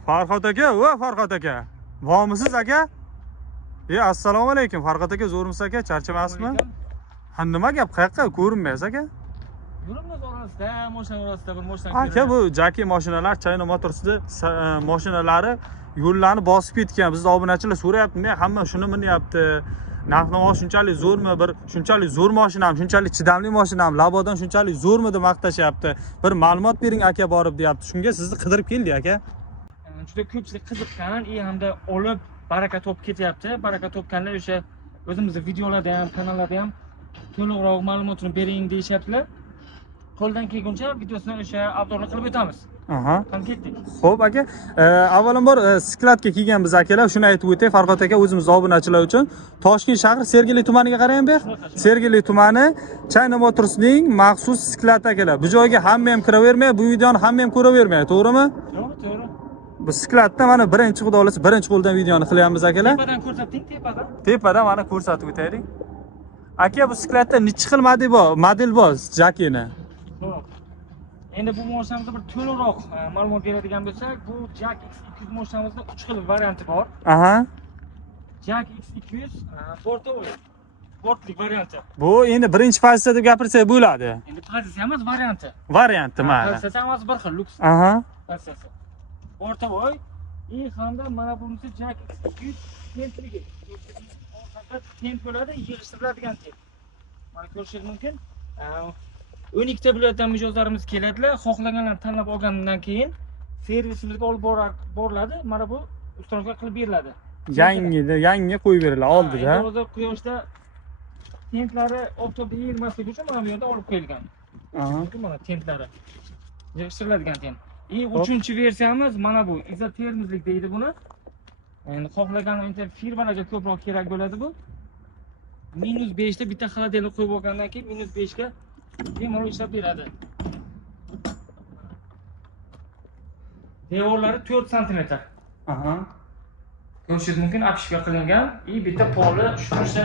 Farhod aka, va Farhod aka. Bormisiz aka? Assalomu alaykum. Farhod aka, zo'rmisiz aka? Charchamasizmi? Ha, nima gap? Qayoqqa ko'rinmaysiz aka? Yurimiz orasida, mashina orasida bir mashina. Aka, bu Jaki mashinalar, China Motors'ni mashinalari yo'llarni bosib ketgan. Bizning obunachilar so'rayapti, hamma shuni minyapti. Narx-navo shunchalik zo'rmi? Bir shunchalik zo'r mashinam, shunchalik chidamli mashinam, labodan shunchalik zo'rmi deb maqtashyapti. Bir ma'lumot bering aka borib deyapti. Shunga sizni qidirib keldik aka. Juda ko'pchilik qiziqqan, hamda olib baraka topib ketyapti. Baraka topganlar o'sha o'zimizning videolarda ham, kanallarda ham to'liqroq ma'lumotni bering deyishyaptilar. Qo'ldan kelguncha videosini o'sha avtorlik qilib o'tamiz. Aha. Qani ketdik. Xo'p aka, avvalambor siklatga kelganmiz akalar, shuni aytib o'tay Farhod aka o'zimizning obunachilar uchun. Toshkent shahri Sergeli tumaniga qarang bu. Sergeli tumani China Motors'ning maxsus siklat akalar. Bu joyga hamma ham kiravermaydi, bu videoni hamma ham ko'ravermaydi, to'g'rimi? To'g'ri. Bu siklatda mana birinchi xudo olsa birinchi qo'ldan videoni qilyapmiz akalar. Tepadan ko'rsating, tepadan. Tepadan mana ko'rsatib o'taylik. Aka, bu siklatda necha xil model bor Jaki'ni? Xo'p. Endi bu mashinamizda bir to'liqroq ma'lumot beradigan bo'lsak, bu Jak X200 mashinamizda 3 xil varianti bor. Aha. Jak X200 portovoy. Portlik varianti. Bu endi birinchi pozitsiya deb gapirsak bo'ladi. Endi pozitsiya emas, varianti. Varianti mana. Pozitsiya emas, bir xil luks. Aha. Pozitsiyasi. Portovoy hamda mana bunisi Jak X200 tentligi. Tent bo'ladi, yig'ishtiriladigan tent. Mana ko'rishingiz mumkin. 12 ta viloyatdan mijozlarimiz keladilar. Xohlaganlarni tanlab olgandan keyin servisimizga olib boriladi. Mana bu ustoozga qilib beriladi. Yangi qo'yib beriladi oldida. Hozir quyoshda tentlari oftobda yig'ilmasligi uchun mana bu yerda olib qo'yilgan. Mana tentlari. Yig'ishtiriladigan tent. Uchinchi versiyamiz mana bu. Izotermizlik deydi buni. Endi xohlagan firmalarga ko'proq kerak bo'ladi bu. -5 ta bitta xolodilnik qo'yib olgandan keyin -5 ga bemalol ishlab beradi. Devorlari 4 sm. Aha. Ko'rishingiz mumkin, apishga qilingan. Bitta poli shuncha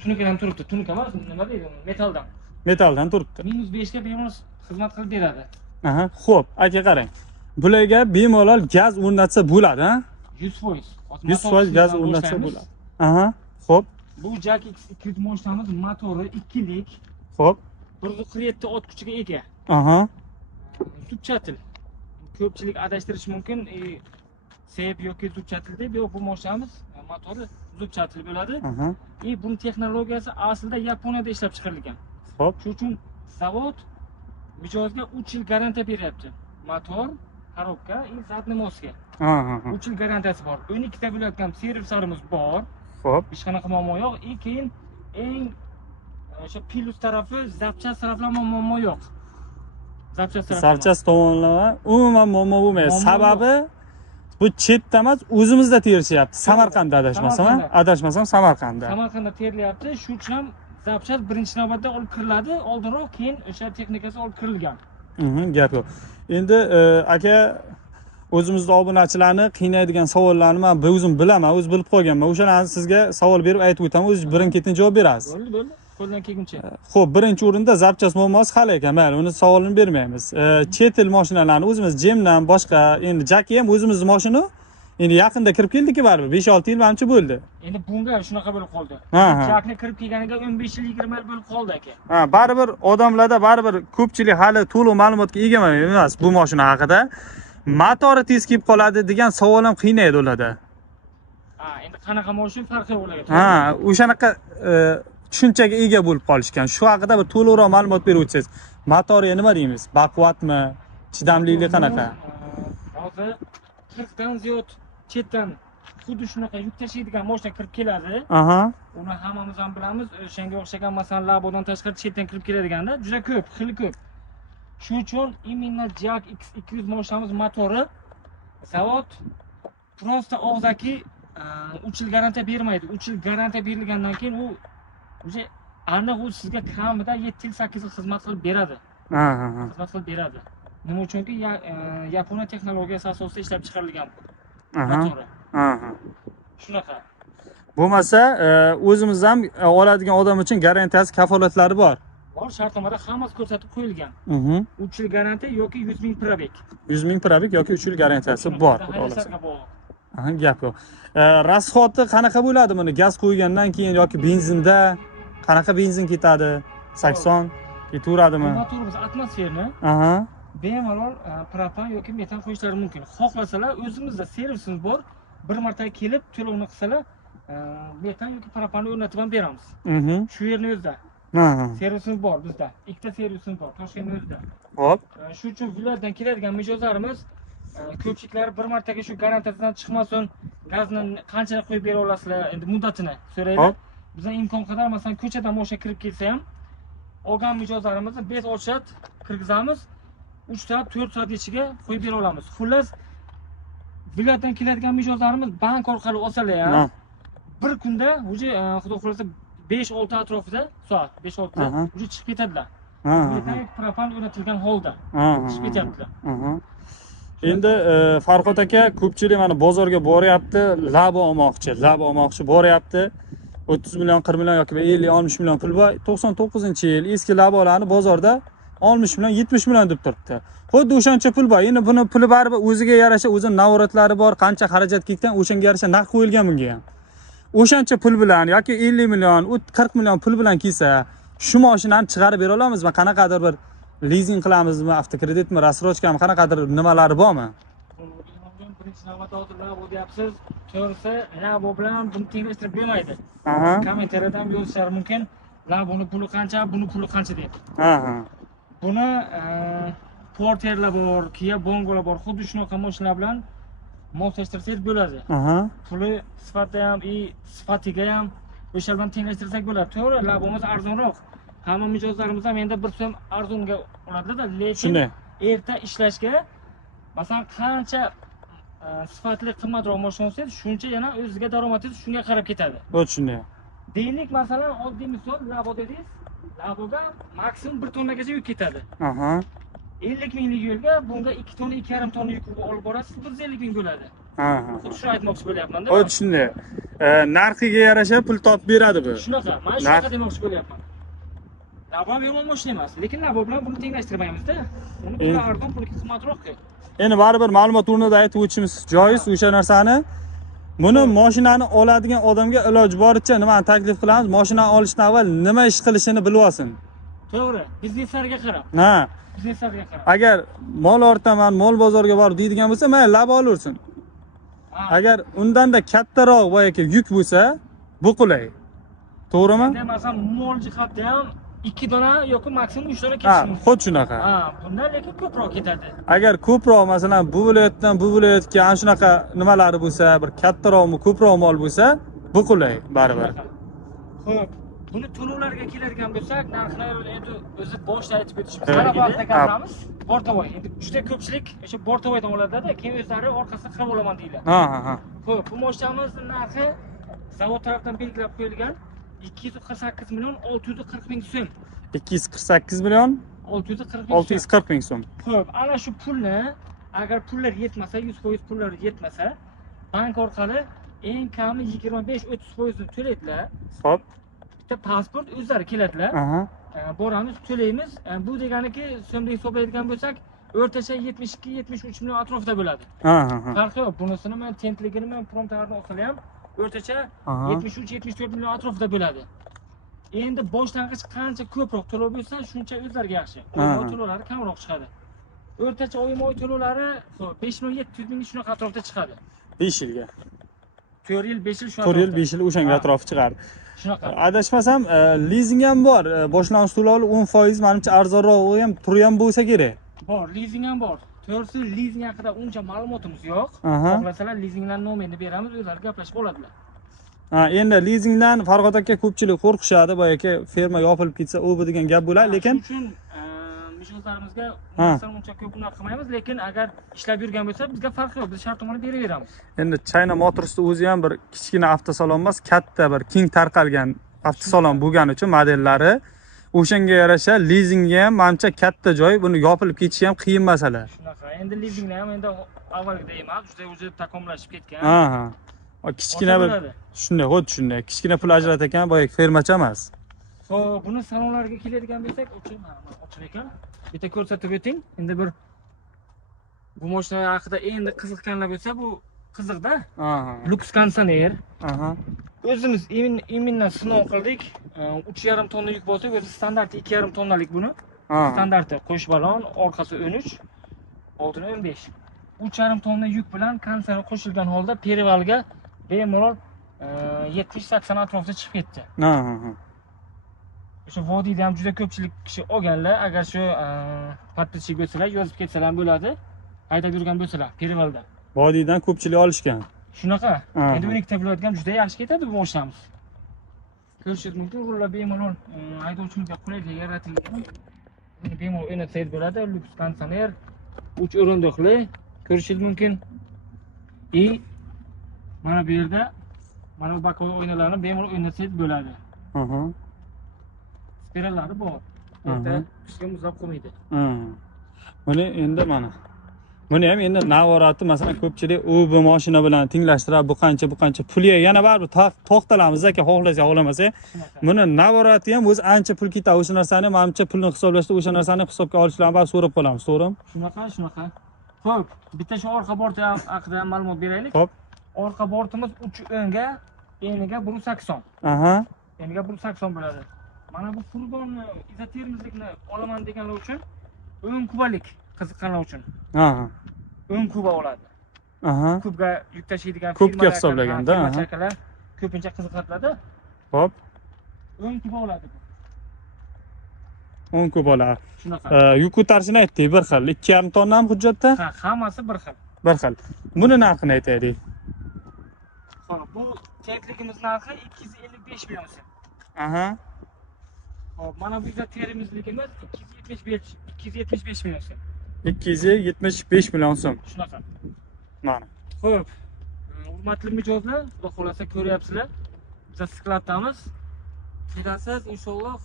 tunukadan turibdi. Tunuka emas, nima deydi? Metaldan. Metaldan turibdi. -5 ga bemalol xizmat qilib beradi. Aha, xo'p, aka qarang. Bularga bemalol gaz o'rnatsa bo'ladi, ha? 100%. 100% gaz o'rnatsa bo'ladi. Aha, xo'p. Bu Jak X200 mashinamiz motori 2lik. Xo'p. 147 ot kuchiga ega. Aha. Zubchatil. Ko'pchilik adashtirish mumkin. Sep yoki zubchatil deb, yo'q, bu mashinamiz motori zubchatil bo'ladi. Aha. Buni texnologiyasi aslida Yaponiyada ishlab chiqarilgan. Xo'p. Shuning uchun zavod mijozga 3 yil garantiya beryapti. Motor, korobka, zadnimoska. Aha. 3 yil garantiyasi bor. 12 ta viloyatdan servislarimiz bor. Xo'p. Hech qanaqa muammo yo'q. Keyin eng o'sha plus tarafi zapchast taraflama muammo yo'q. Zapchast tomonlama umuman muammo bo'lmaydi. Sababi bu chetda emas, o'zimizda terishyapti. Samarqandda adashmasam, Samarqandda. Samarqandda terilyapti. Shu uchun ham zapchast birinchi navbatda olib kiriladi, oldinroq, keyin o'sha texnikasi olib kirilgan. Gap yo'q. Endi aka, o'zimizning obunachilarni qiynaydigan savollarni men o'zim bilaman, o'z bilib qolganman. O'shalarni sizga savol berib aytib o'taman, o'zingiz birin-ketin javob berasiz. Bo'ldi. Qo'ldan kelguncha. Xo'p, birinchi o'rinda zapchast muammosi hali ekan. Mayli, uni savolini bermaymiz. Chet el mashinalarni o'zimiz Jemdan boshqa, endi Jaki ham o'zimizning mashina. Endi yaqinda kirib keldiki baribir, 5-6 yil manimcha bo'ldi. Endi bunga shunaqa bo'lib qoldi. Jakni kirib kelganiga 15 yil, 20 yil bo'lib qoldi aka. Baribir odamlarda baribir ko'pchilik hali to'liq ma'lumotga ega emas bu mashina haqida. Motori tez kelib qoladi degan savol ham qiynaydi ularda. Endi qanaqa mashina farqi bo'lagan. O'shanaqa tushunchaga ega bo'lib qolishgan. Shu haqida bir to'liqroq ma'lumot berib o'tsangiz. Motoriga nima deymiz? Baquvvatmi? Chidamliligi qanaqa? Hozir 40 dan ziyod chetdan xuddi shunaqa yuk tashiydigan mashina kirib keladi. Uni hammamiz ham bilamiz. O'shanga o'xshagan masalan labodan tashqari chetdan kirib keladiganda juda ko'p, xili ko'p. Shuning uchun imенно Jak X200 mashinamiz motori zavod prosta og'zaki 3 yil garantiya bermaydi. 3 yil garantiya berilgandan keyin u o'sha aniq u sizga kamida 7 yil 8 yil xizmat qilib beradi. Xizmat qilib beradi. Nima uchunki Yaponiya texnologiyasi asosida ishlab chiqarilgan motori. Shunaqa. Bo'lmasa, o'zimiz ham oladigan odam uchun garantiyasi, kafolatlari bor. bor, shartnomada hammasi ko'rsatib qo'yilgan. 3 yil garantiya yoki 100 ming probek. 100 ming probek yoki 3 yil garantiyasi bor. Haydashlarga bog'liq. Aha, gap yo'q. Rasxodi qanaqa bo'ladi buni? Gaz qo'ygandan keyin yoki benzinda qanaqa benzin ketadi? 80 ketaveradimi? Motorimiz atmosferni Aha. bemalol propan yoki metan qo'yishlari mumkin. Xohlasalar o'zimizda servisimiz bor. Bir marta kelib to'lovni qilsalar, metan yoki propanni o'rnatib ham beramiz. Shu yerni o'zida. Servisimiz bor bizda. Ikkita servisimiz bor Toshkentning o'zida. Xo'p. Shuning uchun viloyatdan keladigan mijozlarimiz ko'pchiliklar bir martaga shu garantiyadan chiqmasin, gazni qancha qo'yib bera olasizlar, endi muddatini so'raydi. Bizdan imkon qadar masalan ko'chadan mashina kirib kelsa ham, olgan mijozlarimizni bez ochib kirgizamiz. 3 soat, 4 soat ichiga qo'yib bera olamiz. Xullas, viloyatdan keladigan mijozlarimiz bank orqali olsalar ham, bir kunda uje xudo xolasa 5-6 atrofida soat, 5-6 da uje chiqib ketadilar. Metan propan o'rnatilgan holda chiqib ketyaptilar. Endi Farhod aka, ko'pchilik mana bozorga boryapti, labo olmoqchi boryapti. 30 million, 40 million yoki 50-60 million pul bor. 99-yil eski labolarni bozorda 60 million, 70 million deb turibdi. Xuddi o'shancha pul bor. Endi buni puli baribir o'ziga yarasha, o'zining navratlari bor, qancha xarajat ketgan, o'shanga yarasha narx qo'yilgan bunga ham. O'shancha pul bilan yoki 50 million, 40 million pul bilan kelsa, shu mashinani chiqarib bera olamizmi? Qanaqadir bir lizing qilamizmi, avtokreditmi, rassrochkami, qanaqadir nimalari bormi? Birinchi navbatda hozir labo deyapsiz. To'g'risi, labo bilan buni tenglashtirib bermaydi. Kommentariyada ham yozishlari mumkin. Laboni puli qancha, buni puli qancha deb. Buni Porterlar bor, Kia Bongolar bor, xuddi shunaqa mashinalar bilan moslashtirsangiz bo'ladi. Puli sifatida ham, sifatiga ham o'sha bilan tenglashtirsak bo'ladi. To'g'ri, labomiz arzonroq. Hamma mijozlarimiz ham endi bir so'm arzonga oladi-da, lekin erta ishlashga masalan qancha sifatli qimmatroq mashina olsangiz, shuncha yana o'zingizga daromadingiz shunga qarab ketadi. Shunday. Deylik masalan, oddiy misol labo dedingiz, laboga maksimum 1 tonnagacha yuk ketadi. 50 minglik yo'lga bunga 2 tonna, 2,5 tonna yuk olib borasiz, 150 ming bo'ladi. Xuddi shuni aytmoqchi bo'lyapman-da. Shunday. Narxiga yarasha pul topib beradi bu. Shunaqa, men shunaqa demoqchi bo'lyapman. Labo ham yomon mashina emas, lekin labo bilan buni tenglashtirmaymiz-da. Uni puli arzon, puli qimmatroq-ku. Endi baribir ma'lumot o'rnida aytib o'tishimiz joiz o'sha narsani. Buni mashinani oladigan odamga iloji boricha nimani taklif qilamiz? Mashinani olishdan avval nima ish qilishini bilib olsin. To'g'ri, bizneslariga qarab. Bizneslariga qarab. Agar mol ortaman, mol bozorga borib deydigan bo'lsa, mayli labo olaversin. Agar undanda kattaroq boyagi yuk bo'lsa, bu qulay. To'g'rimi? Endi masalan, mol jihatda ham 2 dona yoki maksimum 3 dona ketishi mumkin. Xuddi shunaqa. Bundan lekin ko'proq ketadi. Agar ko'proq masalan bu viloyatga ana shunaqa nimalari bo'lsa, bir kattaroqmi, ko'proq mol bo'lsa, bu qulay baribir. Xo'p, buni to'lovlarga keladigan bo'lsak, narxlarni endi o'zi boshida aytib o'tishimiz kerak. Qarabog'da gapiramiz. Bortovoy. Endi juda ko'pchilik o'sha Bortovoydan oladi-da, keyin o'zlari orqasidan qilib olaman deydilar. Xo'p, bu mashinamizning narxi zavod tomonidan belgilab qo'yilgan 248 million 640 ming so'm. 248 million 640 ming so'm. Xo'p, ana shu pulni agar pullar yetmasa, 100% pullar yetmasa, bank orqali eng kami 25-30% to'laydilar. Xo'p. Bitta pasport o'zlari keladilar. Boramiz, to'laymiz. Bu deganiki, so'mda hisoblaydigan bo'lsak, o'rtacha 72-73 million atrofida bo'ladi. Farqi yo'q. Bunisini men tentligini men promptlarni olsam ham o'rtacha 73-74 million atrofida bo'ladi. Endi boshlang'ich qancha ko'proq to'lov bo'lsa, shuncha o'zlariga yaxshi. Oyma to'lovlari kamroq chiqadi. O'rtacha oyma to'lovlari 5 million 700 ming shunaqa atrofida chiqadi. 5 yilga. 4 yil, 5 yil shu 4 yil, 5 yil o'shanga atrofi chiqadi. Shunaqa. Adashmasam, lizing ham bor. Boshlang'ich to'lovi 10% menimcha arzonroq ham turi ham bo'lsa kerak. Bor, lizing ham bor. To'g'risi, lizing haqida uncha ma'lumotimiz yo'q. Xohlasalar lizingdan nomerni beramiz, o'zlari gaplashib oladilar. Endi lizingdan Farhod aka ko'pchilik qo'rqishadi, boyagi ferma yopilib ketsa, u bu degan gap bo'ladi, lekin shuning uchun mijozlarimizga masalan uncha ko'p unaqa qilmaymiz, lekin agar ishlab yurgan bo'lsa, bizga farqi yo'q, biz shartnomani beraveramiz. Endi China Motors'da o'zi ham bir kichkina avtosalon emas, katta bir keng tarqalgan avtosalon bo'lgani uchun modellari o'shanga yarasha lizingga ham menimcha katta joy, buni yopilib ketishi ham qiyin masala. Shunaqa. Endi lizingni ham endi avvalgidek emas, juda takomillashib ketgan. Kichkina bir shunday, xuddi shunday. Kichkina pul ajratar ekan, boyagi fermacha emas. Xo'p, buni salonlarga keladigan bo'lsak, ochar ekan. Bitta ko'rsatib o'ting. Endi bir bu mashina haqida endi qiziqqanlar bo'lsa, bu qiziqda. Aha. Lux konditsioner. Aha. O'zimiz imindan sinov qildik. 3,5 tonna yuk bo'lsa, o'zi standarti 2,5 tonnalik buni. Standarti qo'sh balon, orqasi 13, oldini 15. 3,5 tonna yuk bilan konditsioner qo'shilgan holda perivalga bemalol 70-80 atrofida chiqib ketdi. Aha. O'sha vodiyda ham juda ko'pchilik kishi olganlar, agar shu podpisчик bo'lsalar, yozib ketsalar bo'ladi. Haydab yurgan bo'lsalar perivalda. Vodiydan ko'pchilik olishgan. Shunaqa. Aha. Endi 12 ta viloyatga ham juda yaxshi ketadi bu mashinamiz. Ko'rishingiz mumkin, rullar bemalol haydovchimizga qulaylik yaratilgan. Buni bemalol o'ynatsangiz bo'ladi. Lux konditsioner, 3 o'rindiqli, ko'rishingiz mumkin. Mana bu yerda mana bu bakovoy oynalarni bemalol o'ynatsangiz bo'ladi. Aha. Spirallari bor. Endi qishga muzlab qo'ymaydi. Buni endi mana. Buni ham endi navorati masalan ko'pchilik u bu mashina bilan tenglashtirib bu qancha pulga yana baribir to'xtalamiz aka, xohlasak xohlamasak. Buni navorati ham o'zi ancha pul ketadi. O'sha narsani menimcha pulni hisoblashda o'sha narsani hisobga olishlarni bari so'rab qolamiz, to'g'rimi? Shunaqa. Xo'p, bitta shu orqa borti haqida ma'lumot beraylik. Xo'p. Orqa bortimiz 3 o'nga, eniga 180. Aha. Eniga 180 bo'ladi. Mana bu furgonni izotermizlikni olaman deganlar uchun 10 kubalik qiziqqanlar uchun. Aha. 10 kuba oladi. Aha. Kubga yuk tashiydigan Kubga hisoblaganda, firmalar ko'pincha qiziqadi. Xo'p. 10 kuba oladi. 10 kubalar. Shunaqa. Yuk ko'tarishini aytdik, bir xil. 2,5 tonnami hujjatda? Ha, hammasi bir xil. Bir xil. Buni narxini aytaylik. Xo'p, bu tekligimiz narxi 255 million so'm. Aha. Xo'p, mana bu izoterimizligimiz 275 million so'm. 275 million so'm. Shunaqa. Mana. Xo'p, hurmatli mijozlar, xudo xolasa ko'ryapsizlar. Biz skladamiz. Kelasiz inshaalloh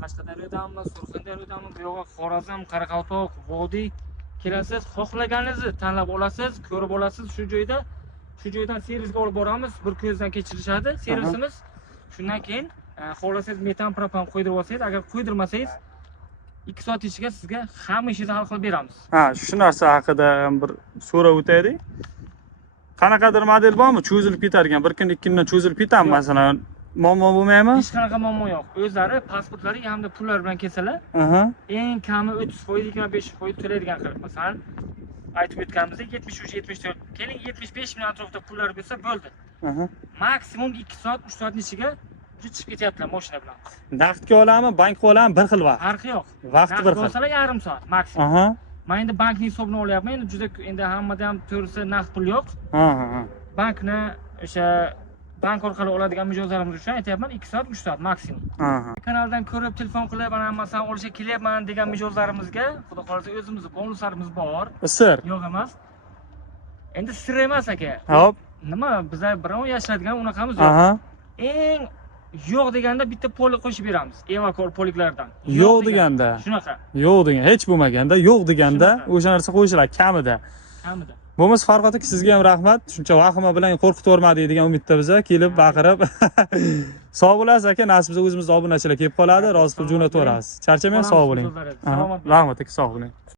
Qashqadaryodami, Surxondaryodami, bu yo'g'a Xorazm, Qoraqalpoq, Vodiy kelasiz, xohlaganingizni tanlab olasiz, ko'rib olasiz shu joyda. Shu joydan servisga olib boramiz, bir ko'zdan kechirishadi servisimiz. Shundan keyin xohlasangiz metan propan qo'ydirib olsangiz, agar qo'ydirmasangiz 2 soat ichida sizga hamma ishingizni hal qilib beramiz. Ha, shu narsa haqida ham bir so'rab o'taylik. Qanaqadir model bormi? Cho'zilib ketarkan, bir kun, 2 kundan cho'zilib ketadi masalan. Muammo bo'lmaymi? Hech qanaqa muammo yo'q. O'zlari pasportlari hamda pullar bilan kelsalar, eng kami 30%, 25% to'laydigan qilib. Masalan, aytib o'tganimizdek 73-74, keling 75 million atrofida pullar bo'lsa bo'ldi. Maksimum 2 soat, 3 soat ichiga chiqib ketyaptilar mashina bilan. Naqdga olami, bankga olami bir xil vaqt. Farqi yo'q. Vaqti bir xil. Bo'lsalar yarim soat maksimum. Men endi bankning hisobini olyapman. Endi juda endi hammada ham to'g'risi naqd pul yo'q. Bankni o'sha bank orqali oladigan mijozlarimiz uchun aytyapman 2 soat, 3 soat maksimum. Kanaldan ko'rib telefon qilib, mana masalan olishga kelyapman degan mijozlarimizga, xudo xolasa o'zimizning bonuslarimiz bor. Sir. Yo'q emas. Endi sir emas aka. Hop. Nima, bizlar biron yashiradigan unaqamiz yo'q. Eng yo'q deganda bitta polik qo'shib beramiz. Evakor poliklardan. Yo'q deganda. Shunaqa. Yo'q degan, hech bo'lmaganda, yo'q deganda o'sha narsa qo'yishlar kamida. Bo'lmasa Farhod aka, sizga ham rahmat. Shuncha vahima bilan qo'rqitib o'rmadik degan umidda biza kelib baqirib. Sog' bo'lasiz aka, nasibda o'zimizning obunachilar kelib qoladi, rozi qilib jo'natib yuborasiz. Charchamang, sog' bo'ling. Rahmat aka, sog' bo'ling.